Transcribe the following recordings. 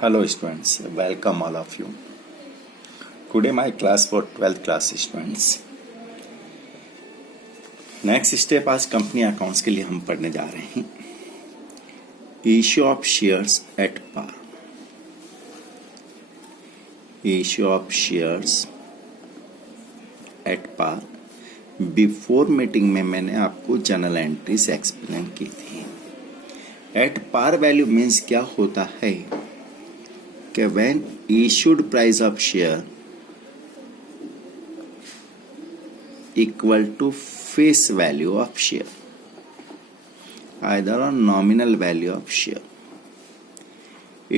Hello students, welcome all of you. Today my class for 12th class students. Next step आज company accounts के लिए हम पढ़ने जा रहे हैं. Issue of shares at par. Issue of shares at par. Before meeting में मैंने आपको जर्नल एंट्रीज एक्सप्लेन की थी. एट पार वैल्यू मीन्स क्या होता है कि when issued price of share equal to face value of share, either on nominal value of share,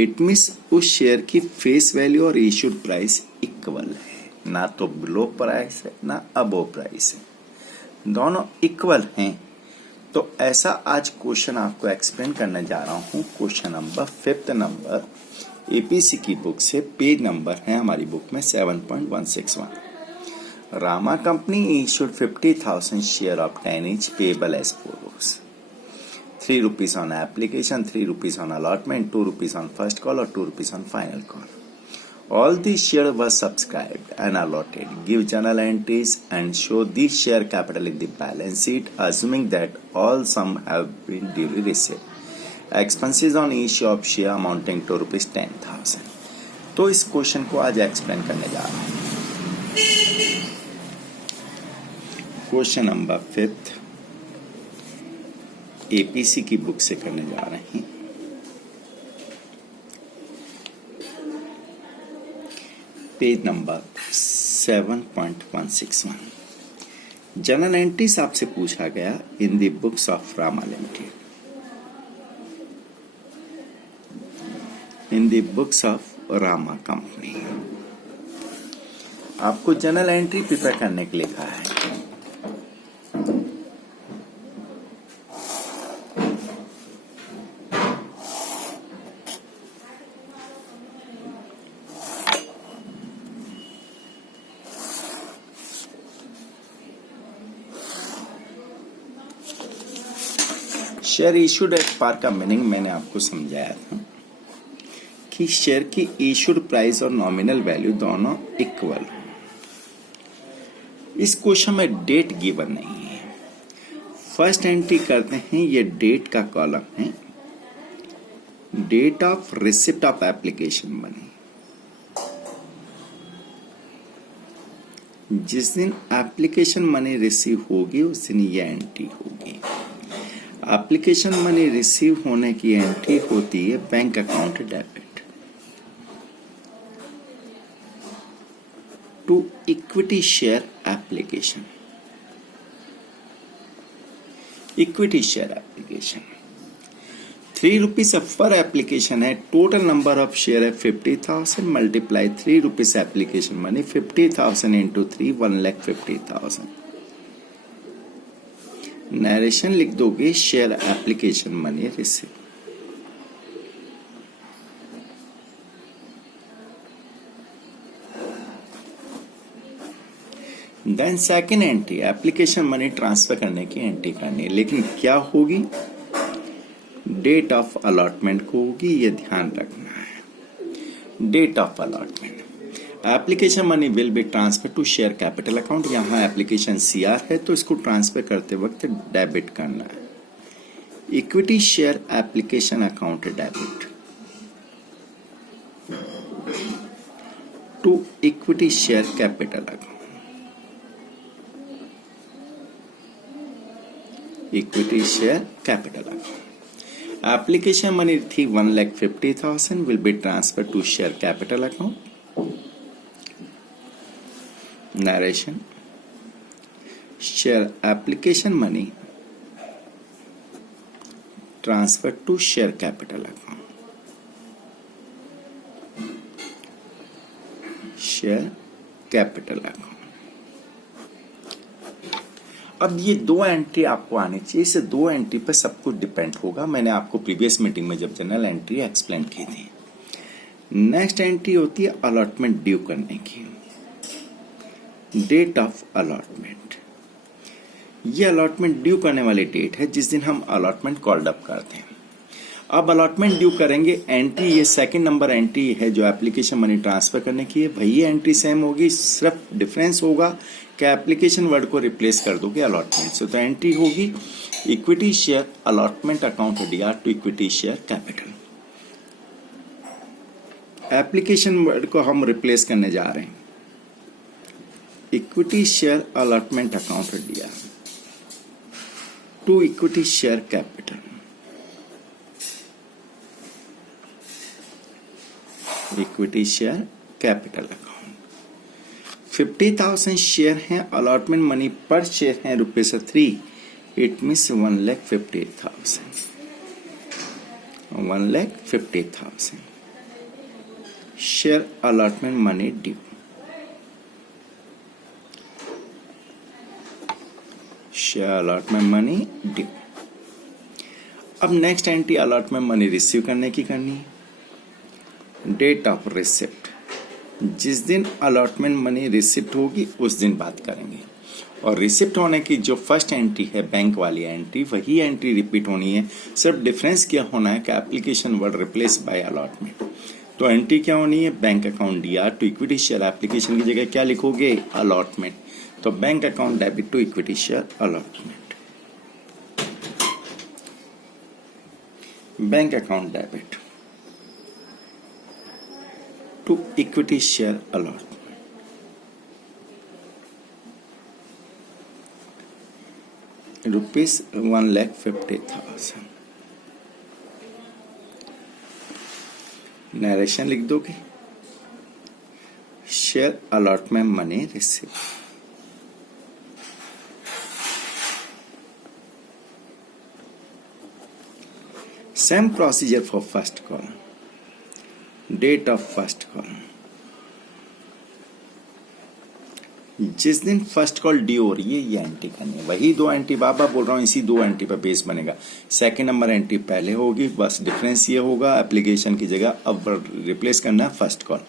it means उस शेयर की फेस वैल्यू और इश्यूड प्राइस इक्वल है. ना तो बिलो प्राइस है ना अबो प्राइस है, दोनों इक्वल हैं. तो ऐसा आज क्वेश्चन आपको एक्सप्लेन करने जा रहा हूं. Question number 5th number APC की बुक से. पेज नंबर है हमारी बुक में 7.161. Rama company issued 50,000 share of 10 each payable as follows: 3 rupees on application, 3 rupees on allotment, 2 rupees on first call और 2 rupees on final call. All these shares were subscribed and allotted. Give journal entries and show these share capital in the balance sheet, assuming that all sum have been duly received. Expenses on issue of share amounting to rupees 10,000. तो इस question को आज explain करने जा रहा हूं. Question number 5th APC की book से करने जा रहे हैं. Page number 7.161. जर्नल एंट्रीज आपसे पूछा गया in the books of Rama limited. In the books of Rama company आपको जर्नल एंट्री प्रिपेयर करने के लिए कहा है. शेयर इशूड एट पार का मीनिंग मैंने आपको समझाया था कि शेयर की इशूड प्राइस और नॉमिनल वैल्यू दोनों इक्वल. इस क्वेश्चन में डेट गिवन नहीं है. फर्स्ट एंट्री करते हैं, ये डेट का कॉलम है. Date of receipt of application money. जिस दिन एप्लीकेशन मनी रिसीव होगी उस दिन ये एंट्री होगी. एप्लीकेशन मनी रिसीव होने की एंट्री होती है bank account debit to equity share application. Equity share application 3 rupees पर एप्लीकेशन है. टोटल नंबर ऑफ शेयर है 50,000 multiply 3 rupees application money. 50,000 into 3 1,50,000. Narration लिख दोगे share application money receive. Then second entry application money transfer करने की entry करनी है, लेकिन क्या होगी? डेट ऑफ अलॉटमेंट को होगी, ये ध्यान रखना है. Date of allotment. Application money will be transfer to share capital account. यहाँ एप्लीकेशन सीआर है तो इसको ट्रांसफर करते वक्त डेबिट करना है. Equity share application account debit to equity share capital account. Equity share capital account. Application money थी 1,50,000 will be transfer to share capital account. Narration. Share application money transferred to share capital account. Share capital account. अब ये 2 entry आपको आनी चाहिए. इस 2 entry पर सब कुछ डिपेंड होगा. मैंने आपको प्रीवियस मीटिंग में जब जनरल एंट्री एक्सप्लेन की थी. नेक्स्ट एंट्री होती है अलॉटमेंट ड्यू करने की. Date of allotment. ये अलॉटमेंट ड्यू करने वाली डेट है जिस दिन हम अलॉटमेंट कॉल्ड अप करते हैं. अब अलॉटमेंट ड्यू करेंगे, एंट्री ये सेकंड नंबर एंट्री है जो एप्लीकेशन मनी ट्रांसफर करने की है, वही एंट्री सेम होगी, सिर्फ डिफरेंस होगा कि एप्लीकेशन वर्ड को रिप्लेस कर दोगे अलॉटमेंट से। तो एंट्री होगी equity share allotment account DR to equity share capital. Application word को हम रिप्लेस करने जा रहे हैं, equity share allotment account DR to equity share capital. Equity share capital account 50,000 share हैं, अलॉटमेंट मनी पर शेयर है ₹3, it means 1,50,000 1,50,000 share allotment money due. Share allotment money due. अब next entry allotment money receive करने की करनी है। Date of receipt, जिस दिन अलॉटमेंट मनी रिसिप्ट होगी उस दिन बात करेंगे, और रिसिप्ट होने की जो फर्स्ट एंट्री है बैंक वाली एंट्री, वही एंट्री रिपीट होनी है, सिर्फ डिफरेंस क्या होना है कि application word replace by allotment. तो एंट्री क्या होनी है, bank account DR to equity share, application की जगह क्या लिखोगे, अलॉटमेंट। तो bank account debit to equity share allotment, bank account debit to equity share allotment, ₹1,50,000। Narration लिख दोगे, share allotment money receive. Same procedure for first column, date of first call, जिस दिन first call due हो रही है ये entry करनी है, वही दो एंट्री बाबा बोल रहा हूँ, इसी दो एंट्री पर बेस बनेगा। सेकंड नंबर एंट्री पहले होगी, बस डिफरेंस ये होगा एप्लीकेशन की जगह अब रिप्लेस करना है फर्स्ट कॉल।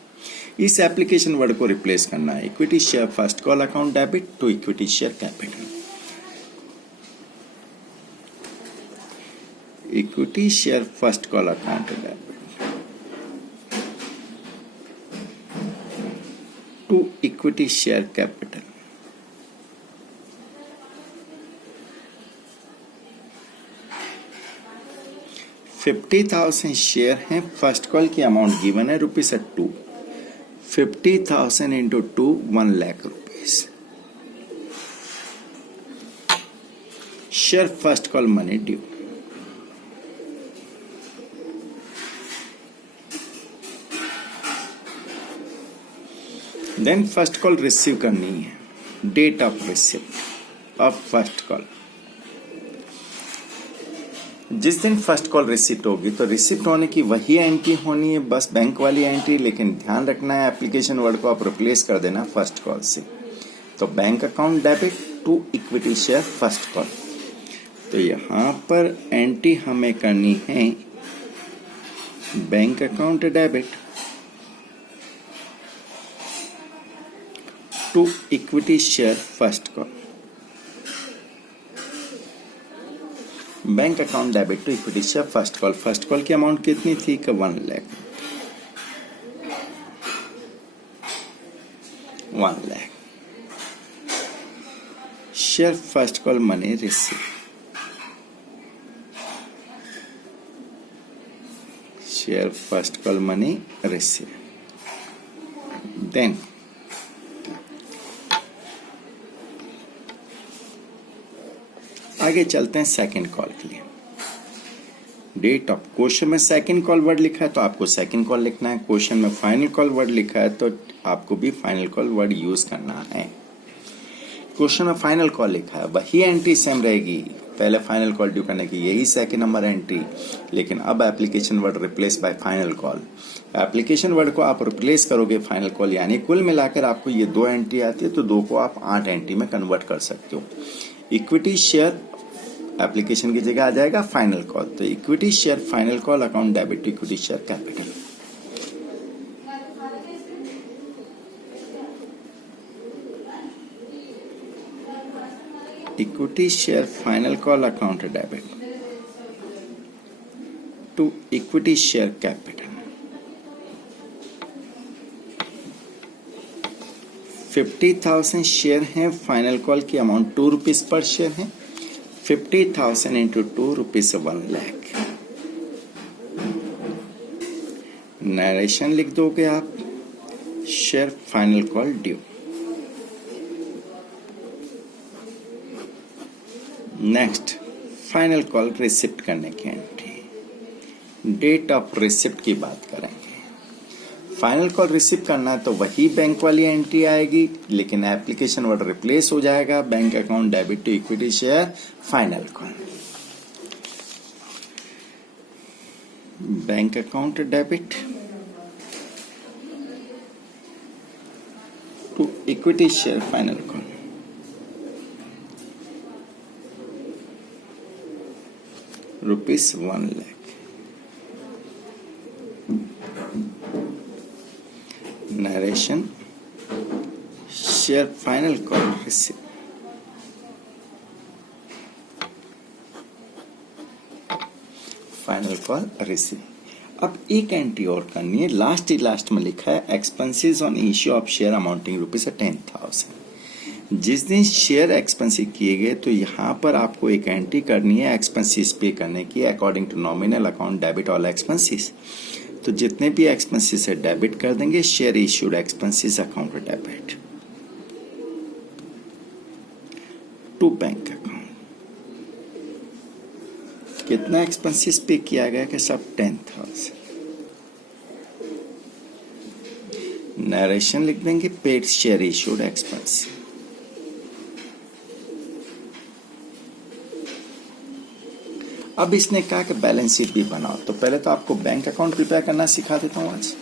इस एप्लीकेशन वर्ड को रिप्लेस करना है equity share first call account debit to equity share capital. Equity share first call account debit to equity share capital। ₹50,000 share हैं, फर्स्ट कॉल की अमाउंट गिवन है ₹2। 50,000 into 2 1 lakh rupees. Share first call money due. Then first call receive करनी है, date of receipt of first call. जिस दिन first call receipt होगी तो receipt होने की वही एंट्री होनी है, बस बैंक वाली एंट्री, लेकिन ध्यान रखना है एप्लीकेशन वर्ड को आप रिप्लेस कर देना फर्स्ट कॉल से। तो bank account debit to equity share first call. तो यहां पर एंट्री हमें करनी है bank account debit to equity share first call. Bank account debit to equity share first call. First call की अमाउंट कितनी थी कि 1 lakh. 1 lakh share first call money receive. Share first call money receive. Then आगे चलते हैं सेकंड कॉल के लिए। Date of, question में सेकंड कॉल वर्ड लिखा है तो आपको सेकंड कॉल लिखना है, क्वेश्चन में फाइनल कॉल वर्ड लिखा है तो आपको भी फाइनल कॉल वर्ड यूज करना है। क्वेश्चन में फाइनल कॉल लिखा है, वही एंट्री सेम रहेगी, पहले फाइनल कॉल ड्यू करने की यही सेकंड नंबर एंट्री, लेकिन अब application word replace bye final call. Application word को आप रिप्लेस करोगे फाइनल कॉल, यानी कुल मिलाकर आपको ये 2 एंट्री आती है तो 2 को आप 8 एंट्री में कन्वर्ट कर सकते हो। इक्विटी शेयर एप्लीकेशन की जगह आ जाएगा फाइनल कॉल, तो equity share final call account debit to equity share capital. Equity share final call account debit to equity share capital. 50,000 share हैं, फाइनल कॉल की अमाउंट 2 रुपीज पर शेयर है। 50,000 into 2 rupees 1 lakh. Narration लिख दोगे आप, share final call due. Next, final call receipt करने की entry. Date of receipt की बात करेंगे। फाइनल कॉल रिसीव करना है तो वही बैंक वाली एंट्री आएगी, लेकिन एप्लीकेशन वर्ड रिप्लेस हो जाएगा। Bank account debit to equity share final call. Bank account debit to equity share final call. Rupees 1 lakh. Narration, share final call receive. Final call receive. अब एक एंट्री और करनी है, लास्ट में लिखा है expenses on issue of share amounting rupees 10,000। जिस दिन शेयर एक्सपेंसिव किए गए तो यहाँ पर आपको एक एंट्री करनी है एक्सपेंसेस पे करने की, according to nominal account debit all expenses. तो जितने भी एक्सपेंसेस है डेबिट कर देंगे, share issued expenses account debit to bank account. कितना एक्सपेंसेस पे किया गया कि सब 10,000। नरेशन लिख देंगे, पेड शेयर इश्यूड एक्सपेंस। अब इसने कहा कि बैलेंस शीट भी बनाओ, तो पहले तो आपको बैंक अकाउंट प्रिपेयर करना सिखा देता हूं आज।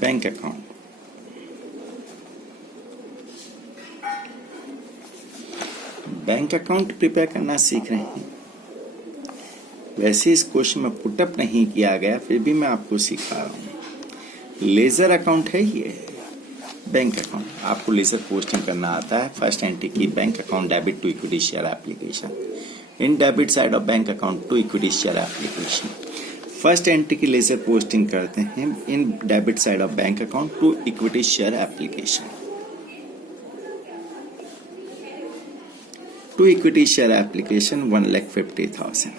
Bank account, bank account prepare करना सीख रहे हैं। वैसे इस क्वेश्चन में पुटअप नहीं किया गया, फिर भी मैं आपको सिखा रहा हूं। लेजर अकाउंट है ये बैंक अकाउंट। आपको लेजर पोस्टिंग करना आता है। फर्स्ट एंट्री की bank account debit to equity share application. In debit side of bank account to equity share application. First entry की लेजर पोस्टिंग करते हैं in debit side of bank account to equity share application. To equity share application 1,50,000।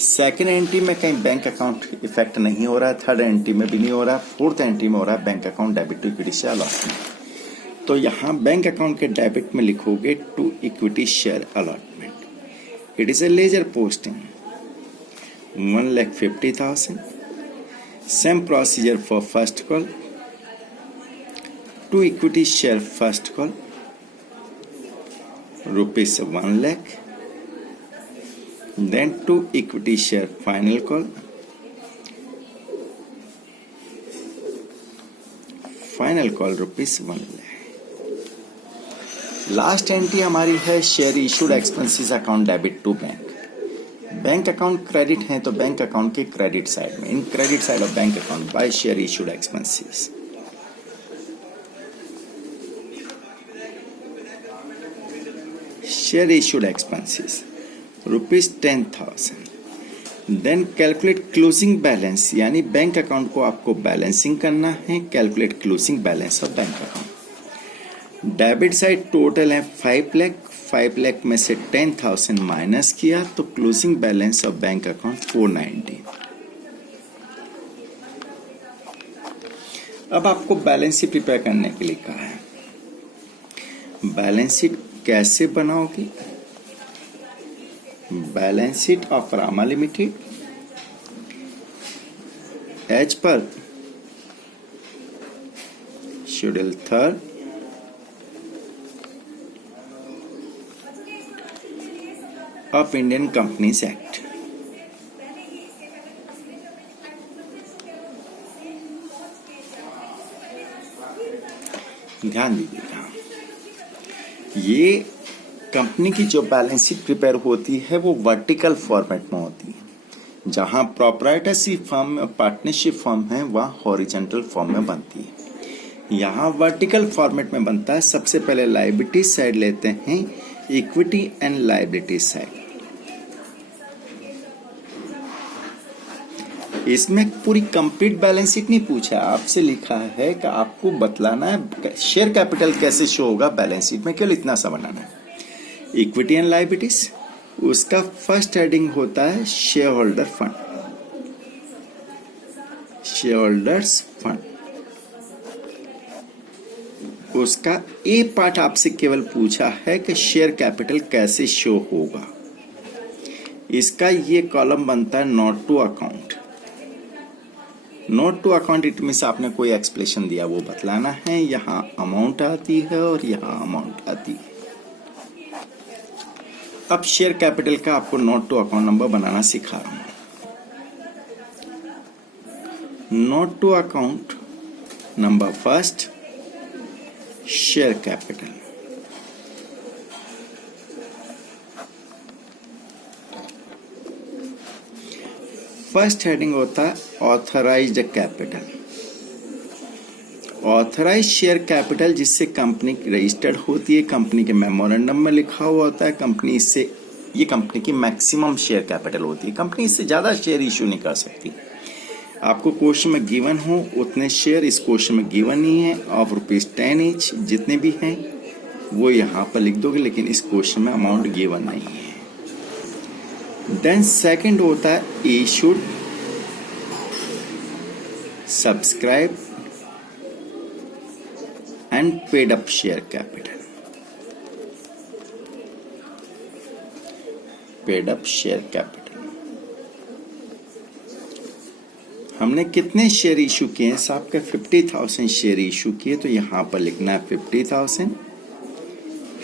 Second entry में कहीं bank account effect नहीं हो रहा है, third entry में भी नहीं हो रहा, फोर्थ एंट्री में हो रहा है bank account debit to equity share allotment. तो यहाँ बैंक अकाउंट के डेबिट में लिखोगे to equity share allotment. It is a ledger posting 1,50,000। Same procedure for first call to equity share first call rupees 1 lakh। Then to equity share final call, final call rupees 1 lakh। Last entry हमारी है share issued expenses account debit to bank. Bank account credit है तो bank account के credit side में, in credit side of bank account by share issued expenses. Share issued expenses rupees 10,000। Then calculate closing balance, यानी bank account को आपको balancing करना है। Calculate closing balance of bank account. Debit side total है 5 लाख। 5 लाख में से 10,000 minus किया तो closing balance of bank account 490। अब आपको बैलेंस शीट प्रिपेयर करने के लिए कहा है। बैलेंस शीट कैसे बनाओगी? Balance sheet of Rama limited as per schedule 3 of Indian companies act. ध्यान दीजिएगा, ये कंपनी की जो बैलेंस शीट प्रिपेयर होती है वो वर्टिकल फॉर्मेट में होती है। जहां प्रोप्राइटरशिप फॉर्म में, पार्टनरशिप फॉर्म है, वहां हॉरिजॉन्टल फॉर्म में बनती है। यहाँ वर्टिकल फॉर्मेट में बनता है। सबसे पहले लायबिलिटी साइड लेते हैं, इक्विटी एंड लायबिलिटी साइड। इसमें पूरी कंप्लीट बैलेंस शीट नहीं पूछा, आपसे लिखा है कि आपको बतलाना है शेयर कैपिटल कैसे शो होगा बैलेंस शीट में, केवल इतना सा बनाना है। इक्विटी एंड लायबिलिटीज, उसका फर्स्ट हेडिंग होता है share holder fund, share holders fund. उसका ए पार्ट आपसे केवल पूछा है कि शेयर कैपिटल कैसे शो होगा। इसका ये कॉलम बनता है note to account. Note to account it means आपने कोई एक्सप्लेनेशन दिया वो बतलाना है। यहाँ अमाउंट आती है और यहाँ अमाउंट आती है। अब शेयर कैपिटल का आपको नोट टू अकाउंट नंबर बनाना सिखा रहा हूं। Note to account number first, share capital. First heading होता है authorised capital. Authorise share capital जिससे कंपनी रजिस्टर्ड होती है, कंपनी के मेमोरेंडम में लिखा हुआ होता है, कंपनी इससे, ये कंपनी की मैक्सिमम शेयर कैपिटल होती है, कंपनी इससे ज्यादा शेयर इशू नहीं कर सकती। आपको क्वेश्चन में गिवन हो उतने शेयर, इस क्वेश्चन में गिवन नहीं है, ऑफ ₹10 ईच जितने भी हैं वो यहाँ पर लिख दोगे, लेकिन इस क्वेश्चन में अमाउंट गिवन नहीं है। देन सेकंड होता है issued, subscribe and paid up share capital. Paid up share capital हमने कितने शेयर इशू किए हैं साहब के? 50,000 शेयर इशू किए, तो यहां पर लिखना है 50,000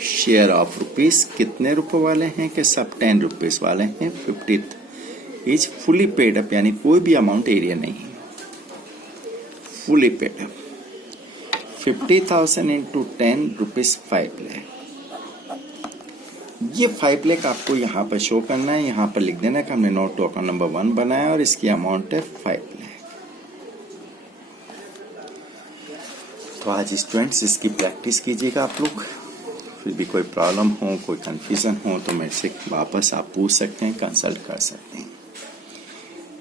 शेयर ऑफ रुपीस। कितने रुपए वाले हैं कि सब 10 रुपीस वाले हैं। 50 इज फुली पेड अप, यानी कोई भी अमाउंट एरिया नहीं है, fully paid up. 50,000 into 10 rupees 5 lakh. ये 5 लाख आपको यहाँ पर शो करना है, यहाँ पर लिख देना कि हमने नोट टू अकाउंट नंबर 1 बनाया और इसकी अमाउंट है 5 लाख। तो आज स्टूडेंट्स इसकी प्रैक्टिस कीजिएगा आप लोग। फिर भी कोई प्रॉब्लम हो, कोई कंफ्यूजन हो तो मेरे से वापस आप पूछ सकते हैं, कंसल्ट कर सकते हैं।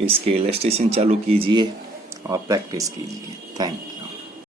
इसके इलस्ट्रेशन चालू कीजिए और प्रैक्टिस कीजिए। Thank you.